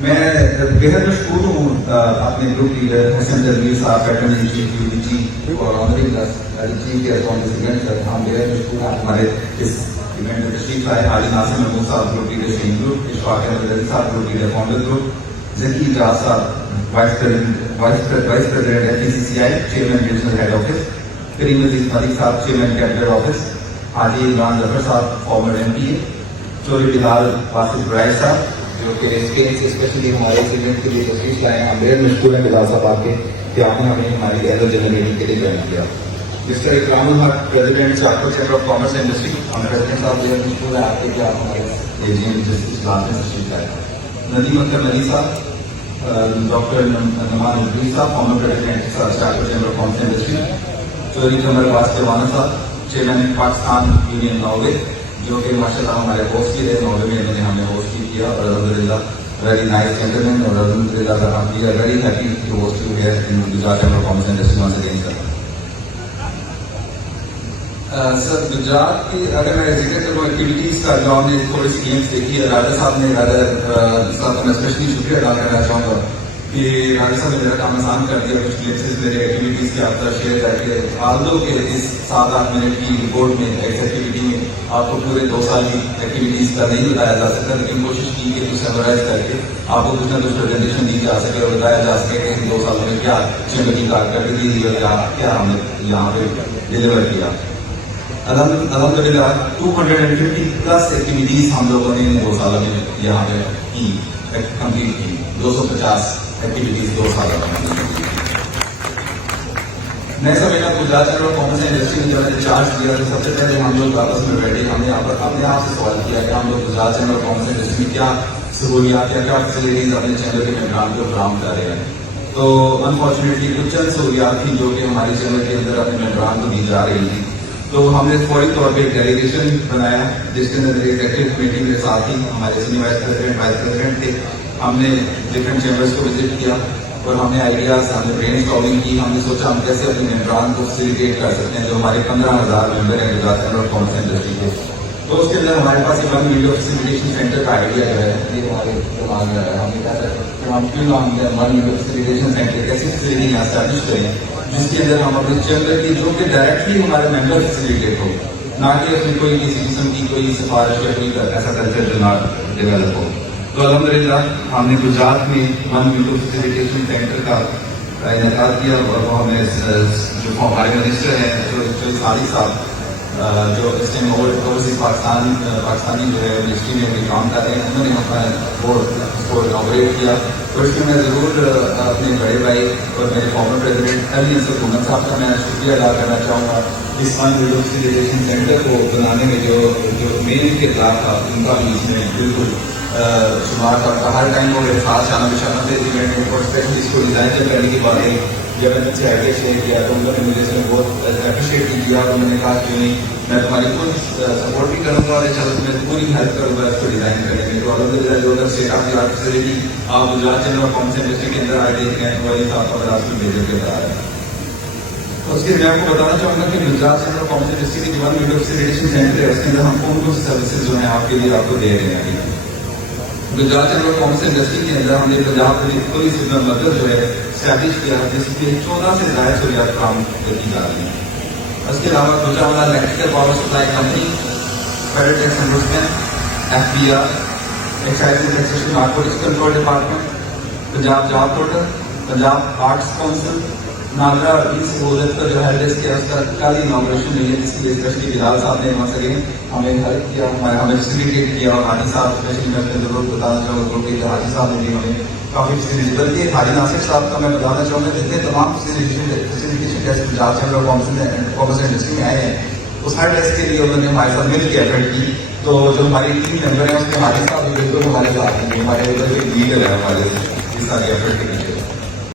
میں بےحد مشکور ہوں اپنے group leader Hasan Jalvi sahab patron in chief U D G اور honourable chief guest on this event. ہم بےحد مشکور ہیں ہمارے اس ایونٹ میں تشریف لائے حاجی Nasir Mahmood sahab group leader Shaheen group, Ashfaq Ahmed Ali sahab group leader founder group, Zaki Ejaz sahab vice president F E C C I chairman regional head office, Karim Aziz Malik sahab chairman cabinet office, حاجی عمران ظفر صاحب فارمر ایم پی اے, چوری بلال واسف برائے صاحب جو کہ اسپین سے اسپیشلی ہمارے ایونٹ کے لیے تشریف لائے ہیں. ہم بےحد مشکور ہیں بلال صاحب آپ کے کہ آپ نے ہمیں ہماری ایز جنرل میٹنگ کے لیے جوائن کیا. مسٹر اکرام الحق پریزیڈنٹ چاکو chamber of commerce and industry, ہم پریزیڈنٹ صاحب بےحد مشکور ہیں آپ کے کہ آپ ہمارے ایجین اسلام میں تشریف لائے. ندیم اختر ندی صاحب, ڈاکٹر نمان ادریس صاحب فارمر پریزیڈنٹ چاکو chamber of commerce and industry, چوری قمر عباس چوانا صاحب چیئرمین پاکستان یونین ناروے جو کہ ماشاء اللہ ہمارے ہوسٹ بھی رہے ناروے میں, انہوں نے ہمیں ہوسٹ بھی کیا اور الحمد للہ ویری نائس جینٹلمین اور الحمد للہ we are very happy to host you here in Gujarat chamber of commerce and industry. Once again sir Gujarat کی اگر میں ذکر کروں ایکٹیویٹیز کا, جو ہم نے تھوڑی سی گیمس دیکھی ہے, راجا صاحب نے صاحب میں اسپیشلی شکریہ ادا کرنا چاہوں گا کہ راجا صاحب نے میرا کام آسان کر دیا. کچھ گیمسز میرے ایکٹیویٹیز کی آپ کا شیئر کر کے آلدو کے اس 7-8 منٹ کی رپورٹ میں ایس ایکٹیویٹی میں آپ کو پورے 2 سال کی ایکٹیویٹیز کا نہیں بتایا جا سکتا, لیکن کوشش کی کہ کچھ سمرائز کر کے آپ کو کچھ نہ کچھ پریزنٹیشن دی جا سکے اور بتایا جا سکے کہ ان 2 سالوں میں کیا چیمبر کی کارکردگی دی اور کیا ہم نے یہاں پہ ڈلیور کیا. الحمد للہ 250+ ایکٹیویٹیز ہم لوگوں نے ان 2 سالوں میں یہاں پہ کی, کمپلیٹ کی. 250 ایکٹیویٹیز 2 سالوں میں. میں سمجھتا ہوں Gujarat chamber of commerce and industry نے جب چارج دیا تو سب سے پہلے ہم لوگ آپس میں بیٹھے, ہم نے اپنے آپ سے سوال کیا کہ ہم لوگ Gujarat chamber of commerce and industry میں کیا سہولیات یا کیا فیسلٹیز اپنے چیمبر کے ممبران کو فراہم کر رہے ہیں. تو انفارچونیٹلی کچھ چند سہولیات تھیں جو کہ ہمارے چیمبر کے اندر اپنے ممبران کو دی جا رہی تھی. تو ہم نے فوری طور پہ ایک ڈیلیگیشن بنایا جس کے اندر ایگزیکٹو کمیٹی کے ساتھ ہی ہمارے سینئر وائس پریزیڈنٹ تھے. ہم نے ڈفرینٹ چیمبرس کو وزٹ کیا اور ہم نے آئیڈیاز, ہم نے برین اسٹارمنگ کی. ہم نے سوچا ہم کیسے اپنے ممبران کو فیسیلیٹیٹ کر سکتے ہیں جو ہمارے 15,000 ممبر ہیں Gujarat chamber of commerce and industry کے. تو اس کے اندر ہمارے پاس ایک 1 ویڈیو فیسیلیٹیشن سینٹر کا آئیڈیا جو ہے یہ ہمارے دماغ میں آیا. ہم نے کہا کہ ہم کیوں نہ ہم 1 ویڈیو فیسیلیٹیشن سینٹر کیسی فیسلٹی یہاں اسٹیبلش کریں جس کے اندر ہم اپنے چیمبر کی جو کہ ڈائریکٹلی ہمارے ممبر فیسیلیٹیٹ ہو, نہ کہ اس میں کوئی کسی قسم کی کوئی سفارش یا کوئی ایسا کلچر جو نہ ڈیولپ ہو. تو الحمد للہ ہم نے گجرات میں 1 ویڈیو فیسیلیٹیشن سینٹر کا انعقاد کیا اور وہ ہمیں جو ہمارے منسٹر ہیں جو ساری صاحب جو اس ٹائم اوورسیز پاکستانی جو ہے منسٹری میں بھی کام کر رہے ہیں, انہوں نے اس کو انوگریٹ کیا. اور اس میں ضرور اپنے بڑے بھائی اور میرے فارمر پریزیڈنٹ علی نصر حکومت صاحب کا میں شکریہ ادا کرنا چاہوں گا. اس 1 ویڈیو فیسیلیٹیشن سینٹر کو بنانے میں جو مین کردار تھا ان کا بھی اس میں بالکل شمار تھا. ہر ٹائم وہ خاص شانہ بشانہ تھے ایونٹ اور اسپیشلی اس کو ڈیزائن کرنے کے بعد جب میں نے سے آئیڈیا شیئر کیا تو انہوں نے مجھے اس میں بہت اپریشیٹ بھی کیا اور انہوں نے کہا کہ نہیں میں تمہاری فل سپورٹ بھی کروں گا اور چلو میں پوری ہیلپ کروں گا اس کو ڈیزائن کرنے میں. تو الحمد للہ جو اگر state of the art facility آپ Gujrat chamber of commerce and industry کے اندر آئے دیکھ رہے ہیں وہی صاحب کا راستے بھیجے کے بتا رہا ہے. اس کے میں آپ کو بتانا چاہوں گا کہ Gujarat chamber of commerce and industry کی 1 ویڈیو فیسیلیٹیشن سینٹر ہے, اس کے اندر ہم کون کون سی سروسز جو ہیں آپ کے لیے آپ کو دے رہے ہیں. Gujarat chamber of commerce and industry کے اندر ہم نے پنجاب پولیس خدمت مرکز جو ہے اسٹیبلش کیا ہے جس کے 14 سے زائد سہولیات فراہم کی جا رہی ہیں. اس کے علاوہ Gujrat electrical power supply company, federal tax enforcement, FBR, excise and taxation narcotics control department, Punjab job portal, Punjab arts council, ناگرا ای سہولت کا جو ہیلپ ڈیسک ہے اس کا کل انوگریشن ہوئی ہے جس کے لیے اسپیشلی بلال صاحب نے ونس اگین ہمیں ہیلپ کیا, ہمیں فیسیلیٹیٹ کیا. اور حاجی صاحب اسپیشلی میں اپنے ضرور بتانا چاہوں گا کہ حاجی صاحب نے بھی ہمیں کافی فیسیلیٹی, بلکہ حاجی ناصر صاحب کا میں بتانا چاہوں گا جتنے تمام facilitation desk Gujarat chamber of commerce and industry میں آئے ہیں اس ہر ڈیسک کے لیے انہوں نے ہمارے ساتھ مل کے ایفرٹ کی. تو جو ہماری ٹیم ممبر ہیں اس میں حاجی صاحب بھی بالکل ہمارے ساتھ ہیں, ہمارے ادھر ایک لیڈر ہے ہمارے اس ساری ایفرٹ کے لیے.